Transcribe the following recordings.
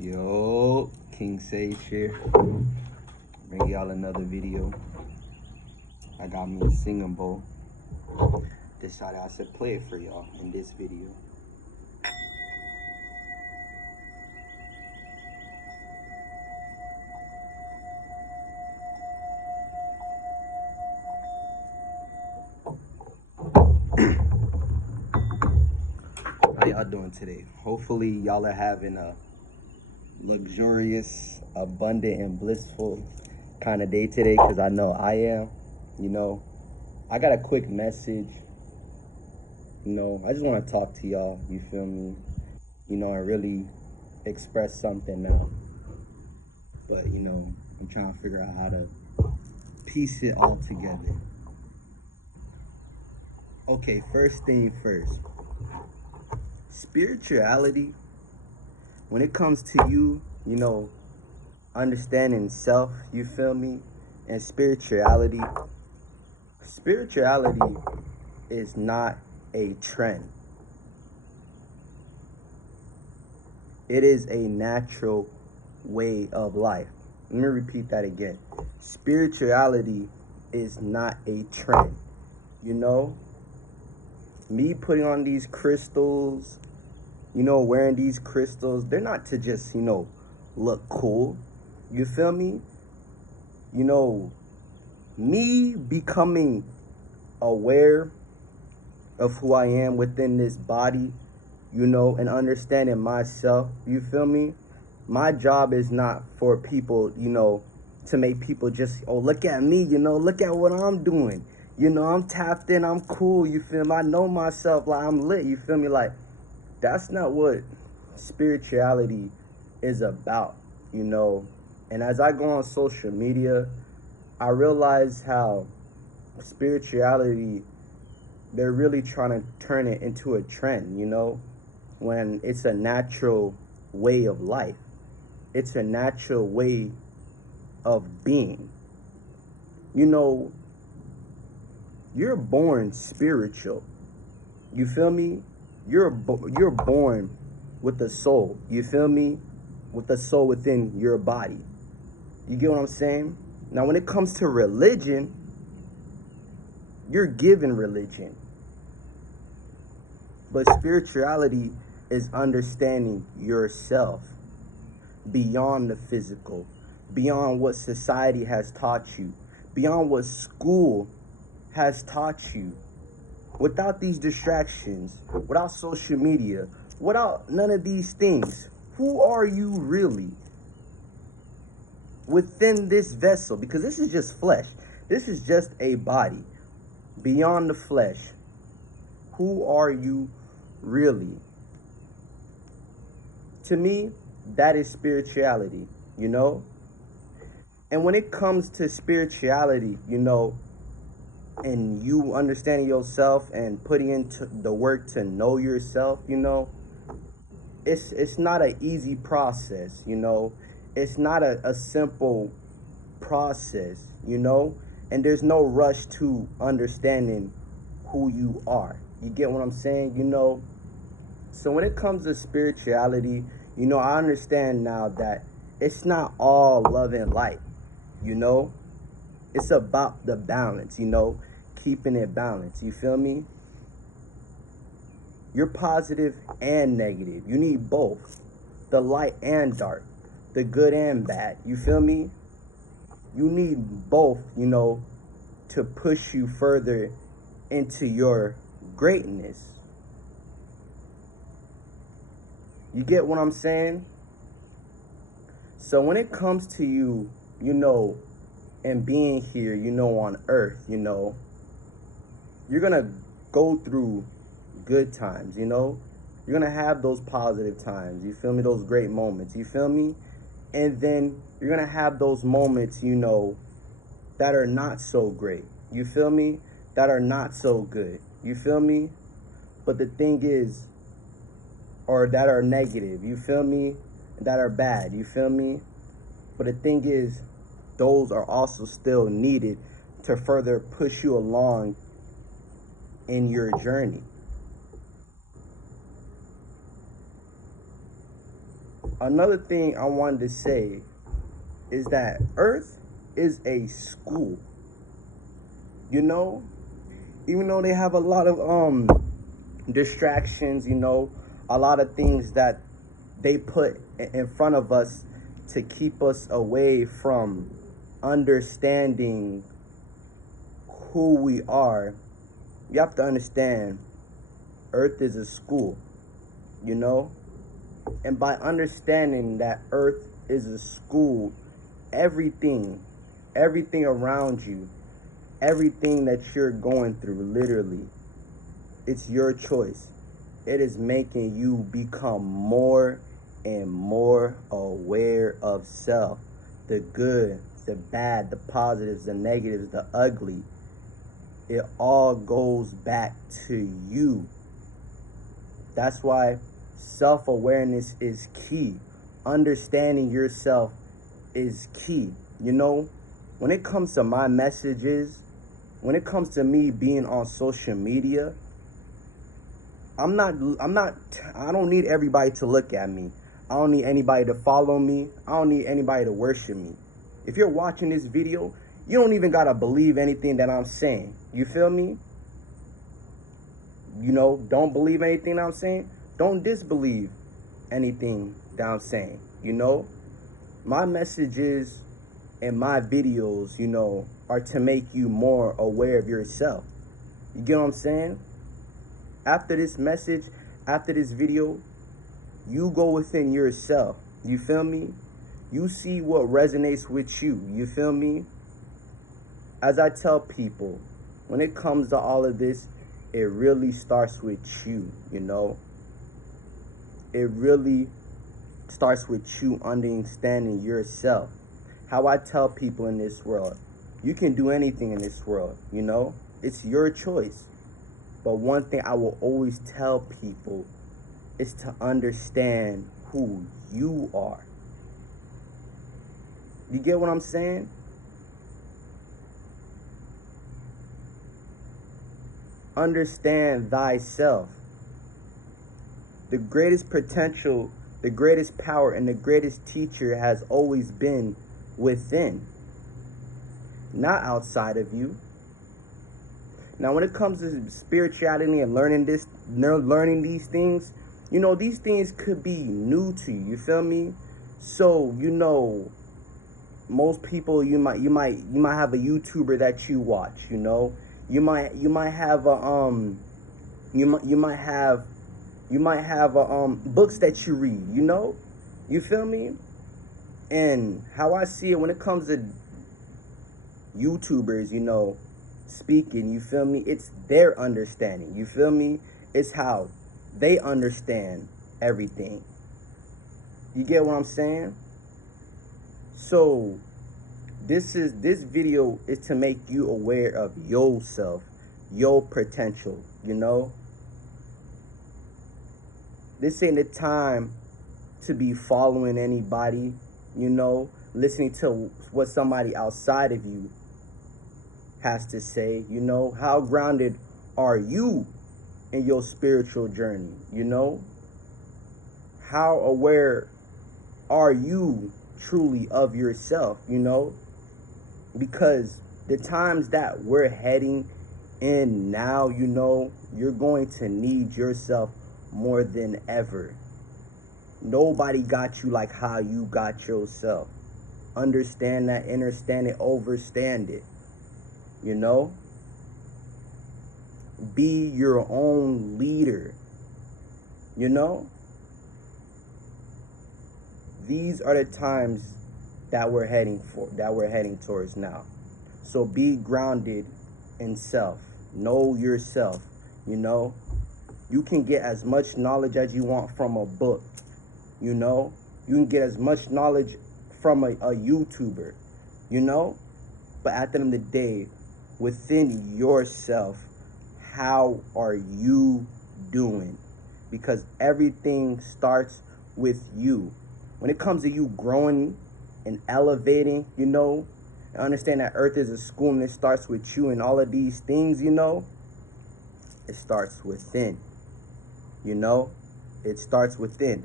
Yo, King Sage here. Bring y'all another video. I got me a singing bowl. Decided I should play it for y'all in this video. How y'all doing today? Hopefully y'all are having a luxurious, abundant, and blissful kind of day today, because I know I am. I got a quick message. I just want to talk to y'all, you feel me? And really express something now. But, I'm trying to figure out how to piece it all together. Okay, first thing first. Spirituality, when it comes to you, understanding self, you feel me? And spirituality is not a trend. It is a natural way of life. Let me repeat that again. Spirituality is not a trend. Me putting on these crystals, wearing these crystals, they're not to just, look cool. You feel me? Me becoming aware of who I am within this body, and understanding myself, you feel me? My job is not for people, to make people just, oh, look at me, look at what I'm doing. I'm tapped in, I'm cool, you feel me? I know myself, like I'm lit, you feel me? Like, that's not what spirituality is about, And as I go on social media, I realize how spirituality, they're really trying to turn it into a trend, when it's a natural way of life. It's a natural way of being. You're born spiritual. You feel me? You're born with a soul. You feel me? With a soul within your body. You get what I'm saying? Now, when it comes to religion, you're given religion. But spirituality is understanding yourself beyond the physical, beyond what society has taught you, beyond what school has taught you. Without these distractions, without social media, without none of these things, who are you really within this vessel? Because this is just flesh. This is just a body. Beyond the flesh, who are you really? To me, that is spirituality, And when it comes to spirituality, and you understanding yourself and putting into the work to know yourself, it's not an easy process, It's not a simple process, And there's no rush to understanding who you are. You get what I'm saying? So when it comes to spirituality, I understand now that it's not all love and light, It's about the balance, keeping it balanced. You feel me? You're positive and negative. You need both, the light and dark, the good and bad. You feel me? You need both, to push you further into your greatness. You get what I'm saying? So when it comes to you, and being here, on earth, you're going to go through good times, You're going to have those positive times, you feel me? Those great moments, you feel me? And then you're going to have those moments, that are not so great, you feel me? That are not so good, you feel me? But the thing is, or that are negative, you feel me? That are bad, you feel me? But the thing is, those are also still needed to further push you along in your journey. Another thing I wanted to say is that Earth is a school. You know, even though they have a lot of distractions, a lot of things that they put in front of us to keep us away from understanding who we are. You have to understand Earth is a school, you know? And by understanding that Earth is a school, everything around you, everything that you're going through, literally, it's your choice. It is making you become more and more aware of self. The good, the bad, the positives, the negatives, the ugly. It all goes back to you. That's why self-awareness is key. Understanding yourself is key. When it comes to my messages, when it comes to me being on social media, I don't need everybody to look at me. I don't need anybody to follow me. I don't need anybody to worship me. If you're watching this video, you don't even gotta believe anything that I'm saying. You feel me? Don't believe anything that I'm saying. Don't disbelieve anything that I'm saying. My messages and my videos, are to make you more aware of yourself. You get what I'm saying? After this message, after this video, you go within yourself. You feel me? You see what resonates with you. You feel me? As I tell people, when it comes to all of this, it really starts with you, It really starts with you understanding yourself. How I tell people in this world, you can do anything in this world, It's your choice. But one thing I will always tell people is to understand who you are. You get what I'm saying? Understand thyself. The greatest potential, the greatest power, and the greatest teacher has always been within, not outside of you. Now, when it comes to spirituality and learning these things, these things could be new to you. You feel me? So, most people, you might have a YouTuber that you watch. You might have a books that you read. You feel me? And how I see it when it comes to YouTubers, speaking, you feel me? It's their understanding. You feel me? It's how they understand everything. You get what I'm saying? So this video is to make you aware of yourself, your potential, This ain't the time to be following anybody, listening to what somebody outside of you has to say. How grounded are you in your spiritual journey? How aware are you truly of yourself? Because the times that we're heading in now, you're going to need yourself more than ever. Nobody got you like how you got yourself. Understand that, understand it, overstand it. Be your own leader. These are the times that we're heading towards now. So be grounded in self. Know yourself. You can get as much knowledge as you want from a book. You can get as much knowledge from a YouTuber. But at the end of the day, within yourself, how are you doing? Because everything starts with you. When it comes to you growing and elevating, and understand that Earth is a school and it starts with you and all of these things, it starts within. It starts within.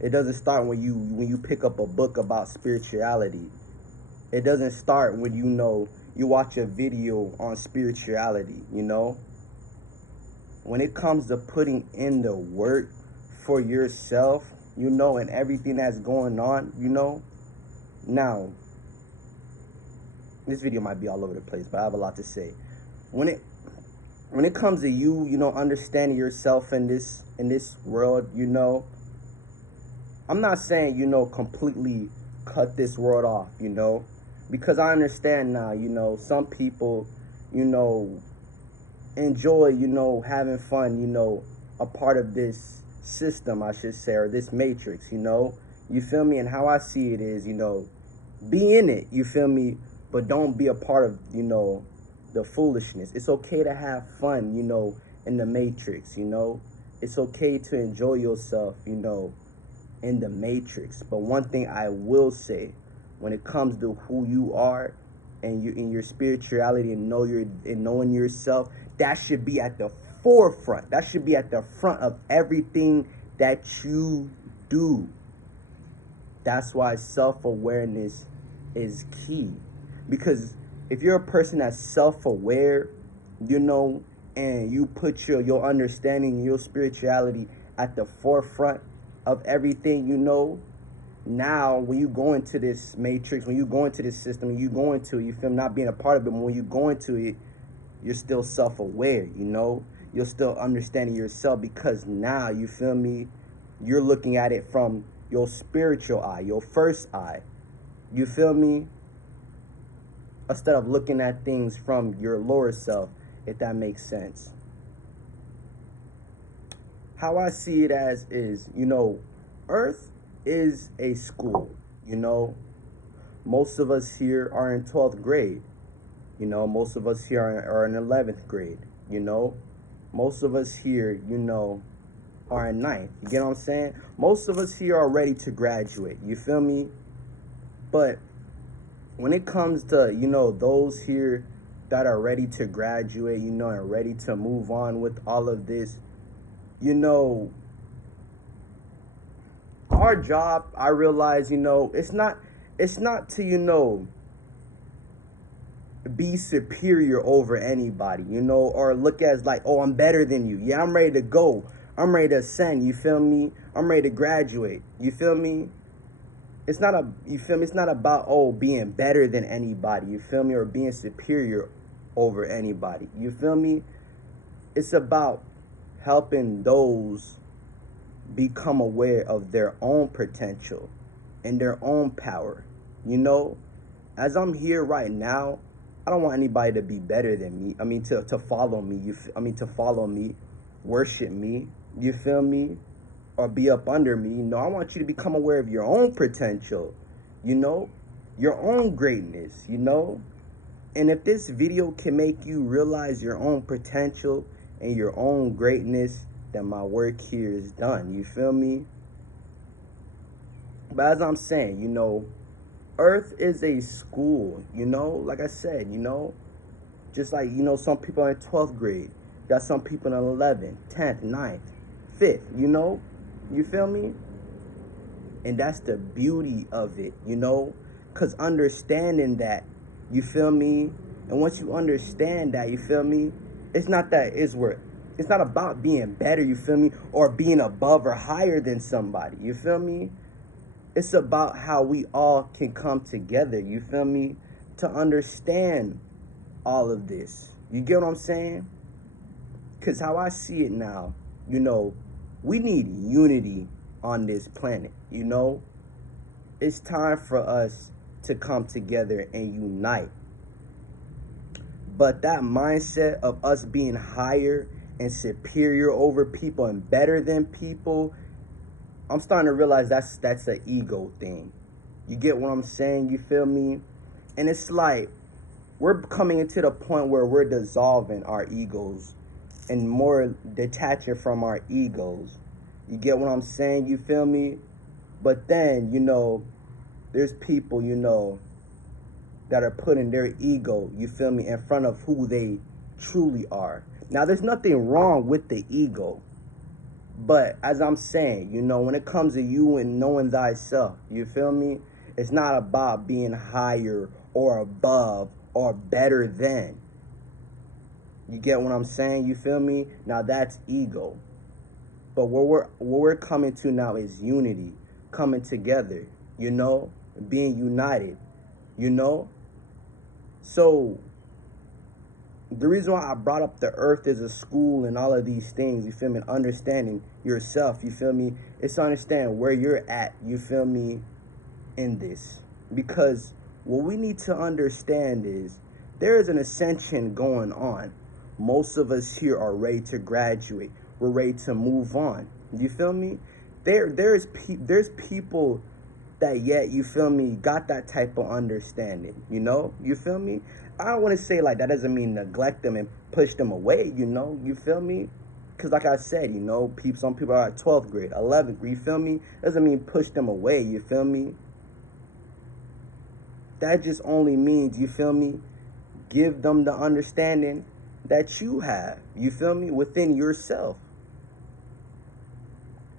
It doesn't start when you pick up a book about spirituality. It doesn't start when you watch a video on spirituality, When it comes to putting in the work for yourself, and everything that's going on, Now, this video might be all over the place, but I have a lot to say. When it comes to you, understanding yourself in this world, I'm not saying, completely cut this world off, because I understand now, some people, enjoy, having fun, a part of this system, I should say, or this matrix, you feel me? And how I see it is, be in it, you feel me? But don't be a part of, the foolishness. It's okay to have fun, in the matrix, It's okay to enjoy yourself, in the matrix. But one thing I will say, when it comes to who you are and you in your spirituality and knowing yourself, that should be at the forefront. That should be at the front of everything that you do. That's why self-awareness is key. Because if you're a person that's self-aware, and you put your understanding, your spirituality at the forefront of everything, now when you go into this matrix, when you go into this system, you go into it, you feel not being a part of it, but when you go into it, you're still self-aware, You're still understanding yourself, because now, you feel me, you're looking at it from your spiritual eye, your first eye. You feel me? Instead of looking at things from your lower self, if that makes sense. How I see it as is, Earth is a school, Most of us here are in 12th grade. Most of us here are in 11th grade, Most of us here, are in 9th. You get what I'm saying? Most of us here are ready to graduate. You feel me? But when it comes to, those here that are ready to graduate, and ready to move on with all of this, our job, I realize, it's not to, be superior over anybody, or look as like, oh, I'm better than you. Yeah, I'm ready to go. I'm ready to ascend, you feel me? I'm ready to graduate. You feel me? It's not it's not about, oh, being better than anybody, you feel me, or being superior over anybody. You feel me? It's about helping those become aware of their own potential and their own power. As I'm here right now, I don't want anybody to be better than me. I mean, to follow me. To follow me, worship me. You feel me? Or be up under me. I want you to become aware of your own potential. Your own greatness. And if this video can make you realize your own potential and your own greatness, then my work here is done. You feel me? But as I'm saying, Earth is a school, like I said, just like, some people are in 12th grade, you got some people in 11th, 10th, 9th, 5th, you feel me? And that's the beauty of it, because understanding that, you feel me? And once you understand that, you feel me? It's not about being better, you feel me? Or being above or higher than somebody, you feel me? It's about how we all can come together, you feel me? To understand all of this. You get what I'm saying? Because how I see it now, we need unity on this planet, It's time for us to come together and unite. But that mindset of us being higher and superior over people and better than people, I'm starting to realize that's an ego thing. You get what I'm saying? You feel me? And it's like we're coming into the point where we're dissolving our egos and more detaching from our egos. You get what I'm saying? You feel me? But then, there's people, that are putting their ego, you feel me, in front of who they truly are. Now, there's nothing wrong with the ego. But as I'm saying, when it comes to you and knowing thyself, you feel me? It's not about being higher or above or better than. You get what I'm saying? You feel me? Now that's ego. But what we're coming to now is unity, coming together, being united, you know? So the reason why I brought up the earth as a school and all of these things, you feel me, understanding yourself, you feel me, it's to understand where you're at, you feel me, in this. Because what we need to understand is there is an ascension going on. Most of us here are ready to graduate. We're ready to move on. You feel me? There's people that yet, you feel me, got that type of understanding, you feel me. I don't want to say like that doesn't mean neglect them and push them away, you feel me, because like I said, some people are at 12th grade, 11th grade, you feel me, doesn't mean push them away, you feel me. That just only means, you feel me, give them the understanding that you have, you feel me, within yourself.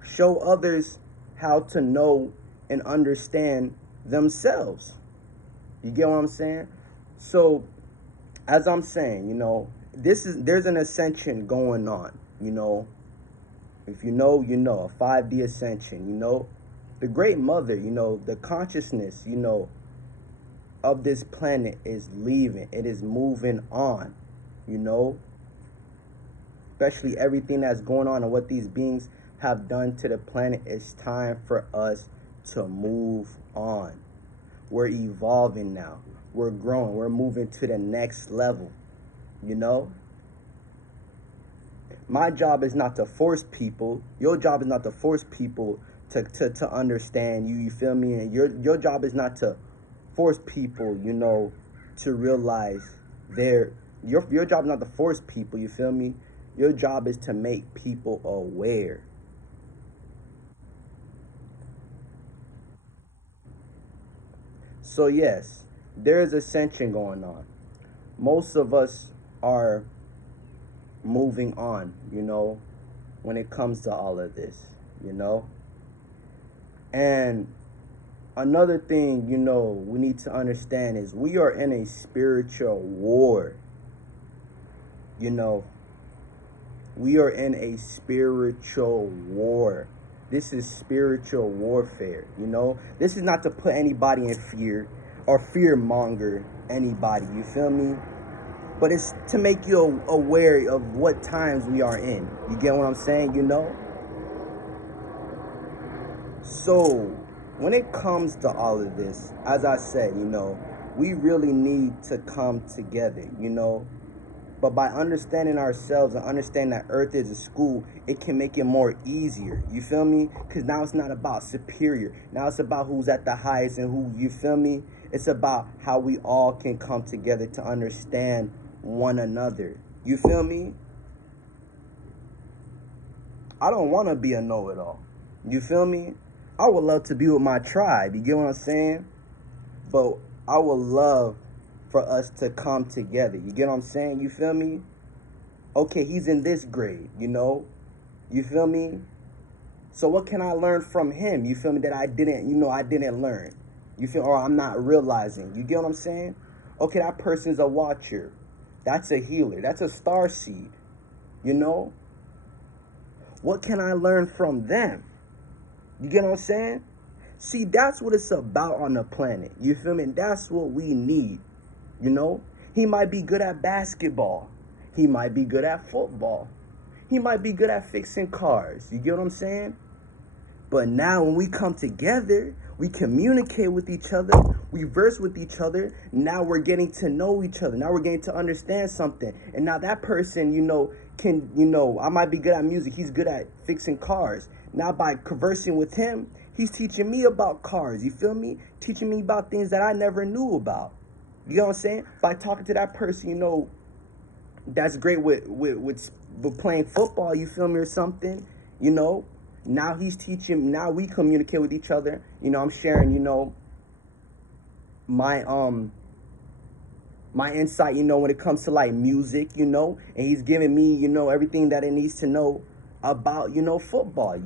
Show others how to know and understand themselves. You get what I'm saying? So, as I'm saying, there's an ascension going on, If you know, a 5D ascension, The great mother, the consciousness, of this planet is leaving. It is moving on, Especially everything that's going on and what these beings have done to the planet. It's time for us to move on. We're evolving now. We're growing. We're moving to the next level. My job is not to force people. Your job is not to force people to understand you. You feel me? And your job is not to force people, to realize your job is not to force people. You feel me? Your job is to make people aware. So yes, there is ascension going on. Most of us are moving on, when it comes to all of this, And another thing, we need to understand is we are in a spiritual war. We are in a spiritual war. This is spiritual warfare, This is not to put anybody in fear or fear monger anybody, you feel me? But it's to make you aware of what times we are in. You get what I'm saying, So, when it comes to all of this, as I said, we really need to come together, But by understanding ourselves and understanding that Earth is a school, it can make it more easier. You feel me? Because now it's not about superior. Now it's about who's at the highest and who, you feel me? It's about how we all can come together to understand one another. You feel me? I don't want to be a know-it-all. You feel me? I would love to be with my tribe. You get what I'm saying? But I would love for us to come together. You get what I'm saying? You feel me? Okay, he's in this grade, You feel me? So what can I learn from him? You feel me? That I didn't learn. You feel, or I'm not realizing. You get what I'm saying? Okay, that person's a watcher. That's a healer. That's a star seed. What can I learn from them? You get what I'm saying? See, that's what it's about on the planet. You feel me? That's what we need. He might be good at basketball. He might be good at football. He might be good at fixing cars. You get what I'm saying? But now when we come together, we communicate with each other, we verse with each other. Now we're getting to know each other. Now we're getting to understand something. And now that person, I might be good at music. He's good at fixing cars. Now by conversing with him, he's teaching me about cars. You feel me? Teaching me about things that I never knew about. You know what I'm saying? By talking to that person, that's great with playing football, you feel me, or something, Now he's teaching, now we communicate with each other. I'm sharing, my insight, when it comes to like music, and he's giving me, everything that it needs to know about, football,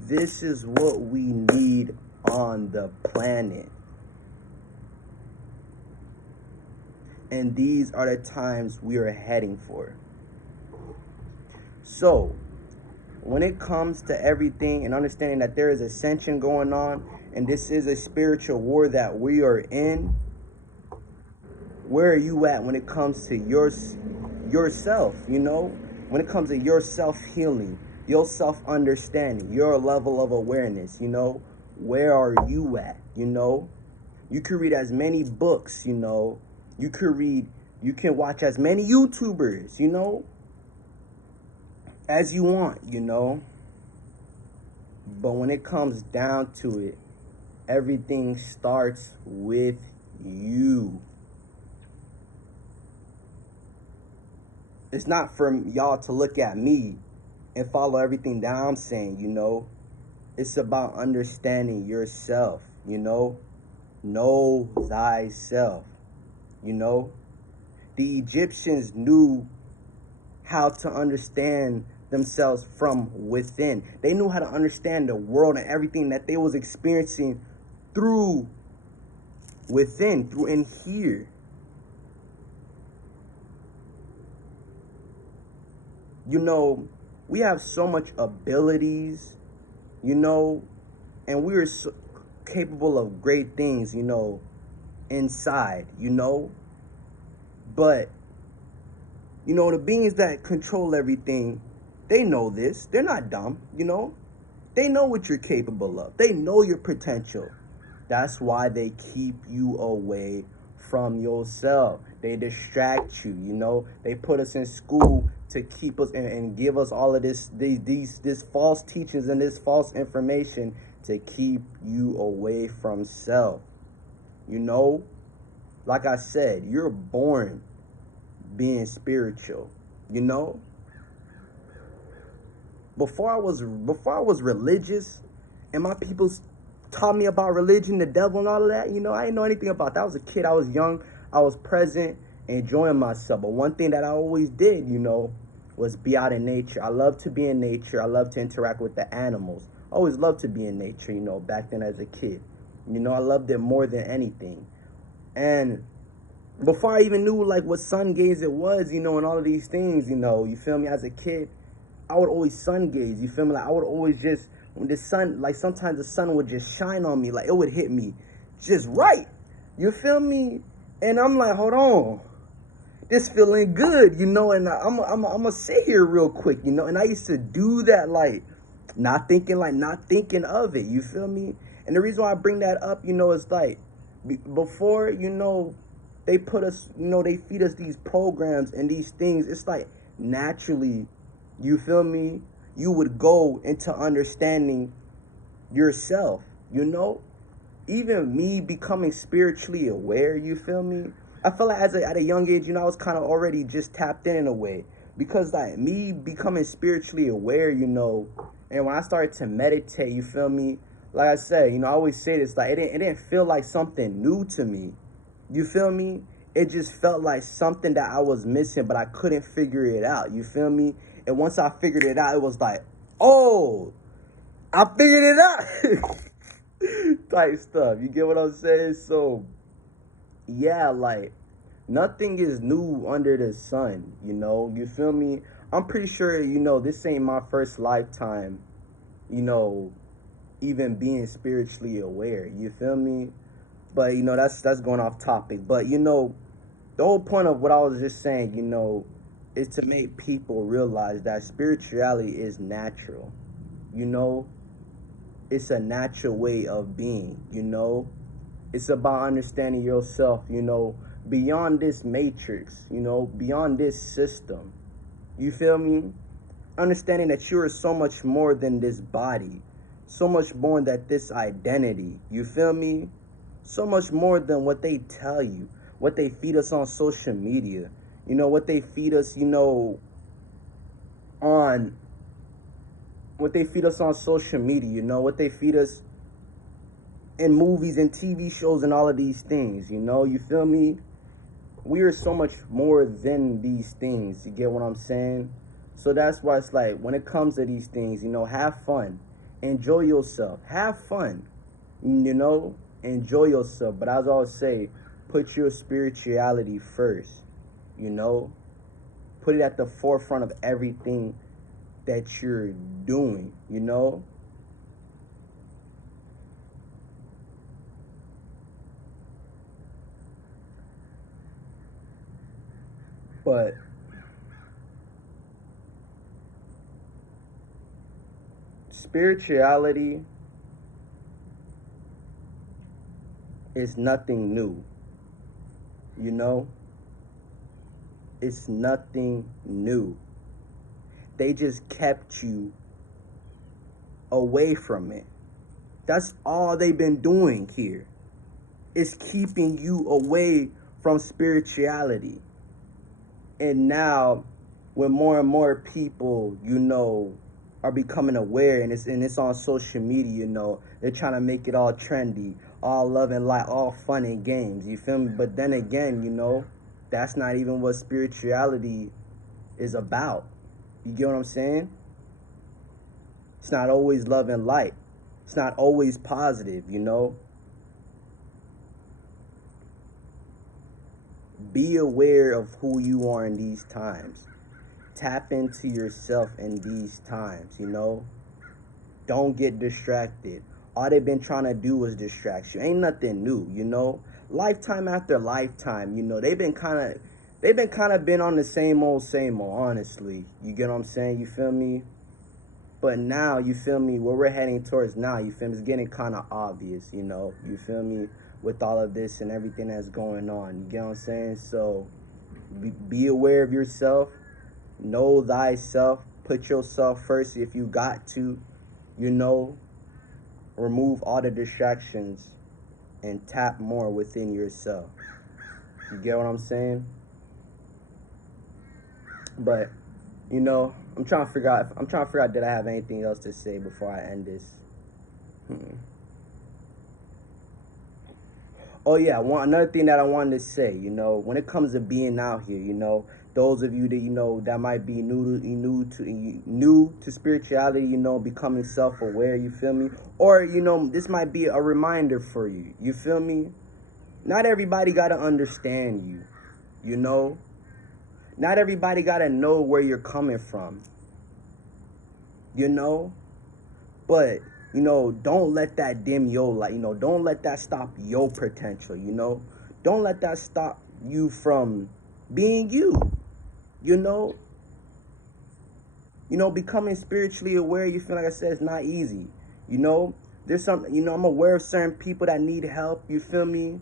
This is what we need on the planet. And these are the times we are heading for. So, when it comes to everything and understanding that there is ascension going on and this is a spiritual war that we are in, where are you at when it comes to yourself, When it comes to your self-healing, your self-understanding, your level of awareness, Where are you at, You can read as many books, You can watch as many YouTubers, as you want, But when it comes down to it, everything starts with you. It's not for y'all to look at me and follow everything that I'm saying, It's about understanding yourself, Know thyself, The Egyptians knew how to understand themselves from within. They knew how to understand the world and everything that they was experiencing through within, through in here. We have so much abilities, and we're so capable of great things, inside, But, the beings that control everything, they know this. They're not dumb, They know what you're capable of. They know your potential. That's why they keep you away from yourself. They distract you, They put us in school to keep us and give us all of this false teachings and this false information to keep you away from self. Like I said, you're born being spiritual, Before I was religious and my people taught me about religion, the devil and all of that, I didn't know anything about that. I was a kid, I was young, I was present, enjoying myself. But one thing that I always did, was be out in nature. I love to be in nature. I love to interact with the animals. I always loved to be in nature, back then as a kid. I loved it more than anything. And before I even knew like what sun gaze it was, and all of these things, you feel me, as a kid, I would always sun gaze, you feel me? Like I would always just, when the sun, like sometimes the sun would just shine on me, like it would hit me just right, you feel me? And I'm like, hold on, this feeling good, and I'm gonna sit here real quick, and I used to do that, like not thinking of it, you feel me? And the reason why I bring that up, is like, before, they put us, they feed us these programs and these things, it's like naturally, you feel me, you would go into understanding yourself, even me becoming spiritually aware, you feel me, I feel like at a young age, I was kind of already just tapped in a way, because like me becoming spiritually aware, and when I started to meditate, you feel me, like I said, I always say this, like it didn't feel like something new to me, you feel me, it just felt like something that I was missing, but I couldn't figure it out, you feel me? And once I figured it out, it was like, oh, I figured it out. Type stuff. You get what I'm saying? So, yeah, like, nothing is new under the sun, You feel me? I'm pretty sure, this ain't my first lifetime, even being spiritually aware. You feel me? But, that's going off topic. But, the whole point of what I was just saying, is to make people realize that spirituality is natural. It's a natural way of being, It's about understanding yourself, beyond this matrix, beyond this system. You feel me? Understanding that you are so much more than this body, so much more than this identity. You feel me? So much more than what they tell you, what they feed us on social media, what they feed us, on what they feed us on social media, what they feed us in movies and TV shows and all of these things, you feel me? We are so much more than these things, you get what I'm saying? So that's why it's like when it comes to these things, have fun, enjoy yourself, have fun, enjoy yourself. But as I always say, put your spirituality first, you know, put it at the forefront of everything that you're doing. But spirituality is nothing new, you know? It's nothing new. They just kept you away from it. That's all they've been doing here. It's keeping you away from spirituality. And now, when more and more people, are becoming aware, and it's on social media, they're trying to make it all trendy, all love and light, all fun and games. You feel me? But then again, that's not even what spirituality is about. You get what I'm saying? It's not always love and light. It's not always positive. Be aware of who you are in these times. Tap into yourself in these times. Don't get distracted. All they've been trying to do is distract you. Ain't nothing new. Lifetime after lifetime, they've been on the same old, honestly. You get what I'm saying? You feel me? But now, you feel me, where we're heading towards now, you feel me, it's getting kind of obvious. You feel me, with all of this and everything that's going on. You get what I'm saying? So, be aware of yourself, know thyself, put yourself first if you got to, you know, remove all the distractions and tap more within yourself. You get what I'm saying? But, I'm trying to figure out did I have anything else to say before I end this. Oh yeah, another thing that I wanted to say, when it comes to being out here, those of you that that might be new to spirituality, becoming self-aware, you feel me? Or this might be a reminder for you. You feel me? Not everybody got to understand you, you know? Not everybody got to know where you're coming from, you know? But don't let that dim your light. Don't let that stop your potential. Don't let that stop you from being you. You know, becoming spiritually aware. You feel like I said, it's not easy. You know, there's some. I'm aware of certain people that need help. You feel me?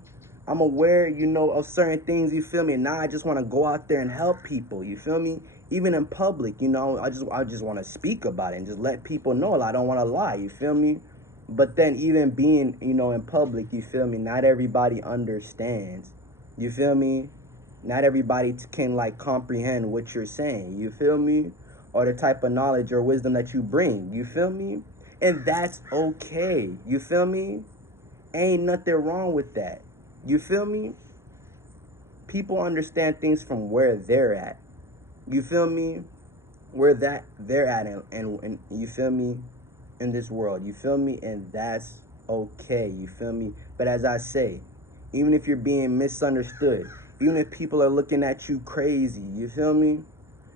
I'm aware, of certain things. You feel me? And now I just want to go out there and help people. You feel me? Even in public, I just want to speak about it and just let people know. I don't want to lie. You feel me? But then even being, in public, you feel me? Not everybody understands. You feel me? Not everybody can like comprehend what you're saying. You feel me? Or the type of knowledge or wisdom that you bring. You feel me? And that's okay. You feel me? Ain't nothing wrong with that. You feel me? People understand things from where they're at. You feel me? Where that they're at, and you feel me, in this world. You feel me? And that's okay. You feel me? But as I say, even if you're being misunderstood, even if people are looking at you crazy, you feel me?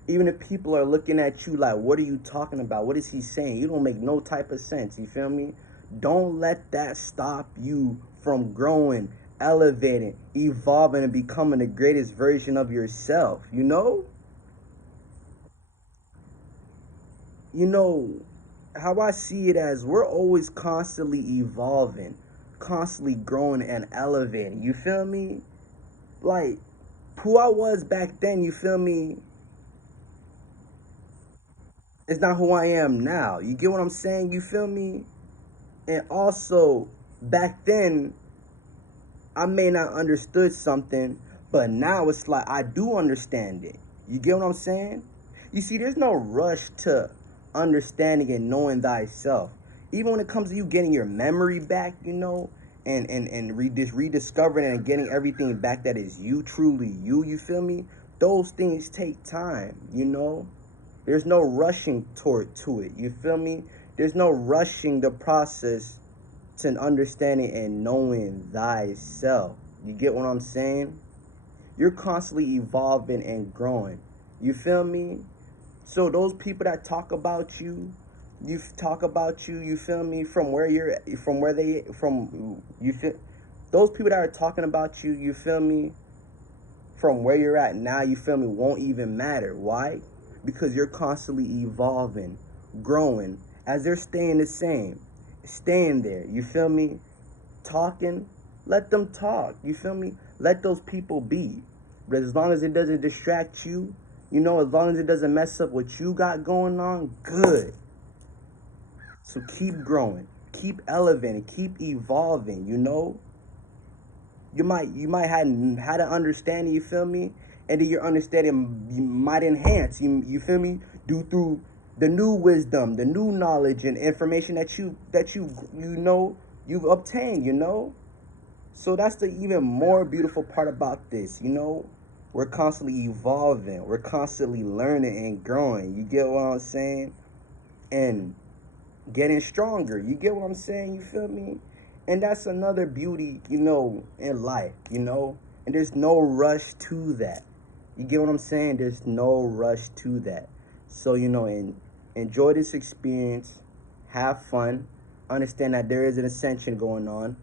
Even if people are looking at you like, what are you talking about? What is he saying? You don't make no type of sense. You feel me? Don't let that stop you from growing, elevating, evolving, and becoming the greatest version of yourself. You know how I see it as we're always constantly evolving, constantly growing and elevating. You feel me? Like who I was back then, you feel me, is not who I am now. You get what I'm saying? You feel me? And also back then I may not understood something, but now it's like I do understand it. You get what I'm saying? You see, there's no rush to understanding and knowing thyself. Even when it comes to you getting your memory back, and rediscovering and getting everything back that is you, truly you feel me? Those things take time. There's no rushing to it. You feel me? There's no rushing the process to understanding and knowing thyself. You get what I'm saying? You're constantly evolving and growing. You feel me? So those people that talk about you, you feel me, from where you're from where they from you feel those people that are talking about you, you feel me, from where you're at now, you feel me, won't even matter. Why? Because you're constantly evolving, growing, as they're staying the same, staying there. You feel me? Talking, let them talk. You feel me? Let those people be. But as long as it doesn't distract you, as long as it doesn't mess up what you got going on, good. So keep growing, keep elevating, keep evolving. You might had an understanding, you feel me, and then your understanding you might enhance, you feel me, due through the new wisdom, the new knowledge and information you've obtained. So that's the even more beautiful part about this. We're constantly evolving, we're constantly learning and growing. You get what I'm saying? And getting stronger. You get what I'm saying? You feel me? And that's another beauty, in life, And there's no rush to that. You get what I'm saying? There's no rush to that. So, enjoy this experience, have fun, understand that there is an ascension going on.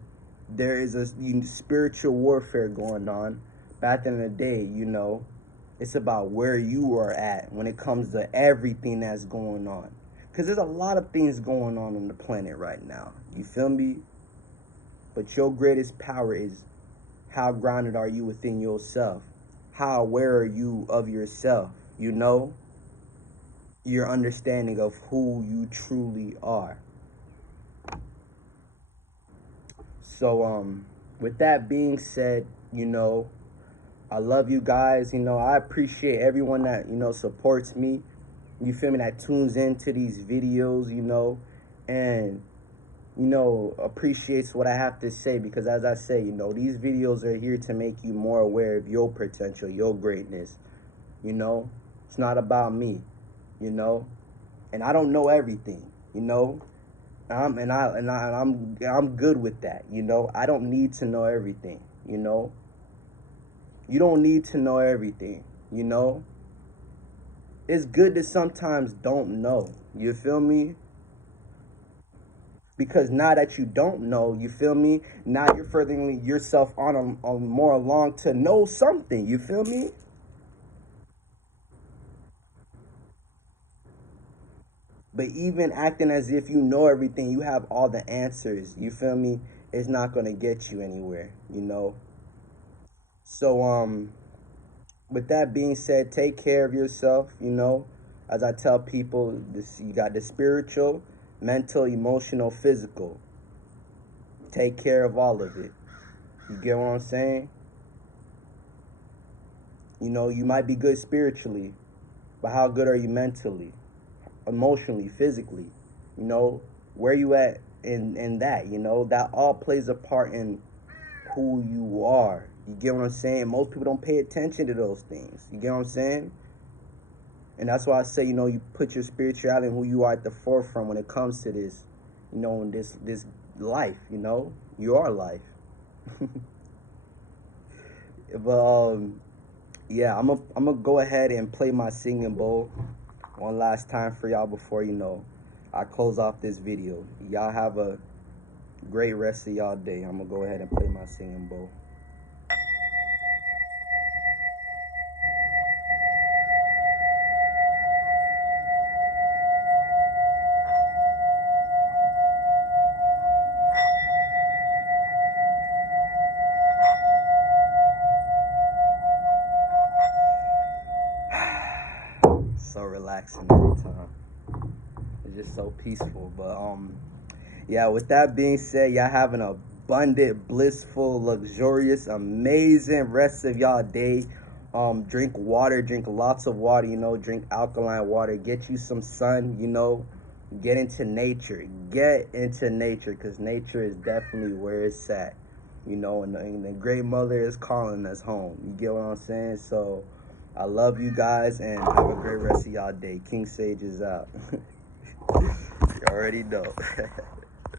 There is a spiritual warfare going on. But at the end of the day, it's about where you are at when it comes to everything that's going on. Because there's a lot of things going on the planet right now. You feel me? But your greatest power is how grounded are you within yourself? How aware are you of yourself? Your understanding of who you truly are. So, with that being said, I love you guys. I appreciate everyone that, supports me. You feel me? That tunes into these videos, and, appreciates what I have to say. Because as I say, these videos are here to make you more aware of your potential, your greatness. It's not about me, and I don't know everything, I'm good with that. I don't need to know everything. You don't need to know everything. It's good to sometimes don't know. You feel me? Because now that you don't know, you feel me? Now you're furthering yourself on more along to know something. You feel me? But even acting as if you know everything, you have all the answers. You feel me? It's not gonna get you anywhere. So with that being said, take care of yourself. As I tell people, this you got the spiritual, mental, emotional, physical. Take care of all of it. You get what I'm saying? You might be good spiritually, but how good are you mentally, emotionally, physically? Where you at in that? That all plays a part in who you are. You get what I'm saying? Most people don't pay attention to those things. You get what I'm saying? And that's why I say, you put your spirituality and who you are at the forefront when it comes to this, in this life, your life. But yeah, I'm gonna go ahead and play my singing bowl one last time for y'all before I close off this video. Y'all have a great rest of y'all day. I'm gonna go ahead and play my singing bowl. So relaxing every time. It's just so peaceful. But yeah, with that being said, y'all have an abundant, blissful, luxurious, amazing rest of y'all day. Drink water, drink lots of water, drink alkaline water, get you some sun, get into nature. Get into nature, because nature is definitely where it's at. And the great mother is calling us home. You get what I'm saying? So I love you guys and have a great rest of y'all day. King Sage is out. You already know.